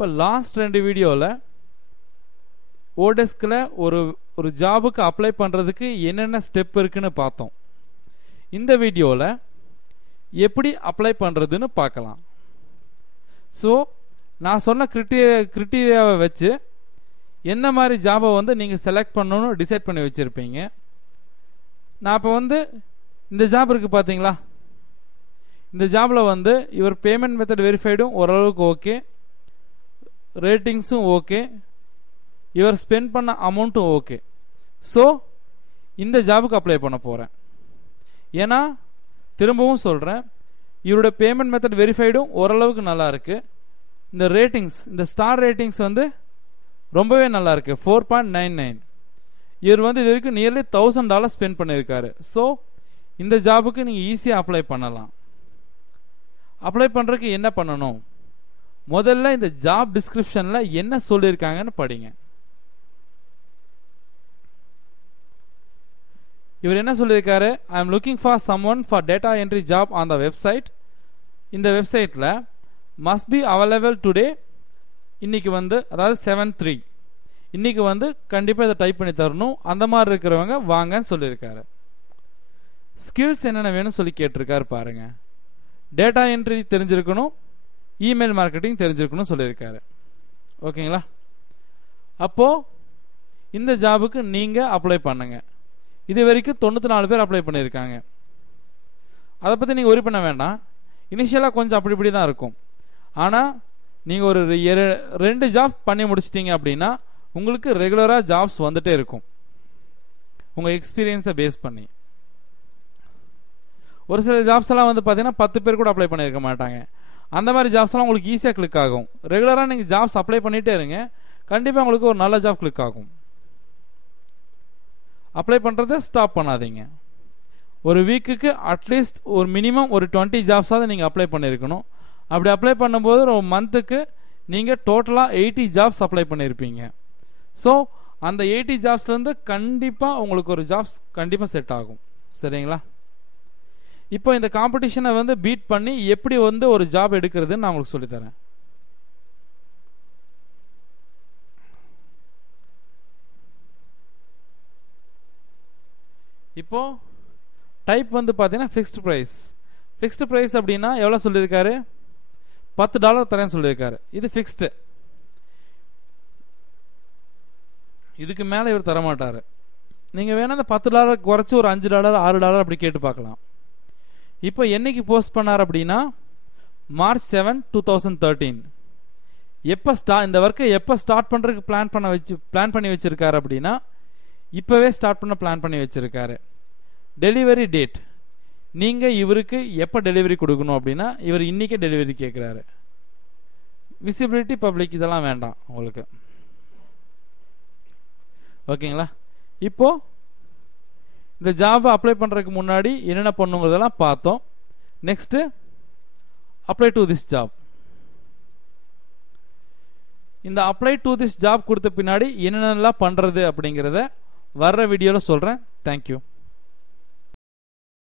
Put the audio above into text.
இப்போ லாஸ்ட் 2 வீடியோவில் ஓடெஸ்கில் ஒரு ஜாபுக்கு அப்ளை பண்ணுறதுக்கு என்னென்ன ஸ்டெப் இருக்குன்னு பார்த்தோம். இந்த வீடியோவில் எப்படி அப்ளை பண்ணுறதுன்னு பார்க்கலாம். ஸோ நான் சொன்ன கிரிட்டீரியாவை வச்சு எந்த மாதிரி ஜாபை வந்து நீங்கள் செலக்ட் பண்ணணும்னு டிசைட் பண்ணி வச்சுருப்பீங்க. நான் இப்போ வந்து இந்த ஜாப் இருக்குது பார்த்தீங்களா, இந்த ஜாபில் வந்து இவர் பேமெண்ட் மெத்தட் வெரிஃபைடும் ஓரளவுக்கு ஓகே, ரேட்டிங்ஸும் ஓகே, இவர் ஸ்பெண்ட் பண்ண அமௌண்ட்டும் ஓகே. ஸோ இந்த ஜாபுக்கு அப்ளை பண்ண போகிறேன். ஏன்னா திரும்பவும் சொல்கிறேன், இவரோட பேமெண்ட் மெத்தட் வெரிஃபைடும் ஓரளவுக்கு நல்லா இருக்குது. இந்த ரேட்டிங்ஸ், இந்த ஸ்டார் ரேட்டிங்ஸ் வந்து ரொம்பவே நல்லா இருக்கு, 4.99. இவர் வந்து இது வரைக்கும் நியர்லி $1000 ஸ்பெண்ட் பண்ணியிருக்காரு. ஸோ இந்த ஜாபுக்கு நீங்கள் ஈஸியாக அப்ளை பண்ணலாம். அப்ளை பண்ணுறதுக்கு என்ன பண்ணணும்? முதல்ல இந்த ஜாப் டிஸ்கிரிப்ஷனில் என்ன சொல்லியிருக்காங்கன்னு படிங்க. இவர் என்ன சொல்லியிருக்காரு? I am looking for someone for data entry job on the website. இந்த வெப்சைட்டில் மஸ்ட் பி அவைலபிள் டுடே. இன்னைக்கு வந்து அதாவது 7/3 இன்னைக்கு வந்து கண்டிப்பாக இதை டைப் பண்ணி தரணும். அந்த மாதிரி இருக்கிறவங்க வாங்கன்னு சொல்லியிருக்காரு. ஸ்கில்ஸ் என்னென்ன வேணும்னு சொல்லி கேட்டிருக்காரு பாருங்க. டேட்டா என்ட்ரி தெரிஞ்சிருக்கணும், இமெயில் மார்க்கெட்டிங் தெரிஞ்சிருக்கணும் சொல்லியிருக்காரு. ஓகேங்களா? அப்போது இந்த ஜாபுக்கு நீங்கள் அப்ளை பண்ணுங்க. இது வரைக்கும் 94 பேர் அப்ளை பண்ணியிருக்காங்க. அதை பற்றி நீங்கள் ஒரி பண்ண வேண்டாம். இனிஷியலாக கொஞ்சம் அப்படி இப்படி தான் இருக்கும். ஆனால் நீங்கள் ஒரு 2 ஜாப் பண்ணி முடிச்சிட்டிங்க அப்படின்னா உங்களுக்கு ரெகுலராக ஜாப்ஸ் வந்துட்டே இருக்கும், உங்கள் எக்ஸ்பீரியன்ஸை பேஸ் பண்ணி. ஒரு சில ஜாப்ஸ் எல்லாம் வந்து பார்த்தீங்கன்னா 10 பேர் கூட அப்ளை பண்ணியிருக்க மாட்டாங்க. அந்த மாதிரி ஜாப்ஸ் எல்லாம் உங்களுக்கு ஈஸியாக கிளிக் ஆகும். ரெகுலராக நீங்கள் ஜாப்ஸ் அப்ளை பண்ணிகிட்டே இருங்க, கண்டிப்பாக உங்களுக்கு ஒரு நல்ல ஜாப் கிளிக் ஆகும். அப்ளை பண்ணுறதை ஸ்டாப் பண்ணாதீங்க. ஒரு வீக்குக்கு அட்லீஸ்ட் ஒரு மினிமம் ஒரு 20 ஜாப்ஸாவது நீங்கள் அப்ளை பண்ணியிருக்கணும். அப்படி அப்ளை பண்ணும்போது ஒரு மந்த்துக்கு நீங்கள் டோட்டலாக 80 ஜாப்ஸ் அப்ளை பண்ணியிருப்பீங்க. ஸோ அந்த 80 ஜாப்ஸ்லேருந்து கண்டிப்பாக உங்களுக்கு ஒரு ஜாப்ஸ் கண்டிப்பாக செட் ஆகும். சரிங்களா? இப்போ இந்த காம்படிஷனை வந்து பீட் பண்ணி எப்படி வந்து ஒரு ஜாப் எடுக்கிறதுன்னு நான் உங்களுக்கு சொல்லித்தரேன். இப்போ டைப் வந்து பார்த்தீங்கன்னா ஃபிக்ஸ்டு ப்ரைஸ். ஃபிக்ஸ்டு ப்ரைஸ் அப்படின்னா எவ்வளோ சொல்லியிருக்காரு? $10 தரேன்னு சொல்லியிருக்காரு. இது ஃபிக்ஸ்டு. இதுக்கு மேலே இவர் தரமாட்டார். நீங்கள் வேணா அந்த $10 குறைச்சி ஒரு $5 $6 அப்படி கேட்டு பார்க்கலாம். இப்போ என்னைக்கு போஸ்ட் பண்ணார் அப்படின்னா March 7, 2013. எப்போ இந்த ஒர்க்கை எப்போ ஸ்டார்ட் பண்ணுறதுக்கு பிளான் பண்ணி வச்சிருக்காரு அப்படின்னா இப்போவே ஸ்டார்ட் பண்ண பிளான் பண்ணி வச்சிருக்காரு. டெலிவரி டேட் நீங்கள் இவருக்கு எப்போ டெலிவரி கொடுக்கணும் அப்படின்னா இவர் இன்றைக்கே டெலிவரி கேட்குறாரு. விசிபிலிட்டி பப்ளிக் இதெல்லாம் வேண்டாம் உங்களுக்கு. ஓகேங்களா? இப்போது இந்த ஜாபை அப்ளை பண்ணுறதுக்கு முன்னாடி என்னென்ன பண்ணுங்கிறதெல்லாம் பார்த்தோம். Next apply to this job. இந்த அப்ளை டு திஸ் ஜாப் கொடுத்த பின்னாடி என்னென்னலாம் பண்ணுறது அப்படிங்கிறத வர்ற வீடியோவில் சொல்கிறேன். தேங்க்யூ.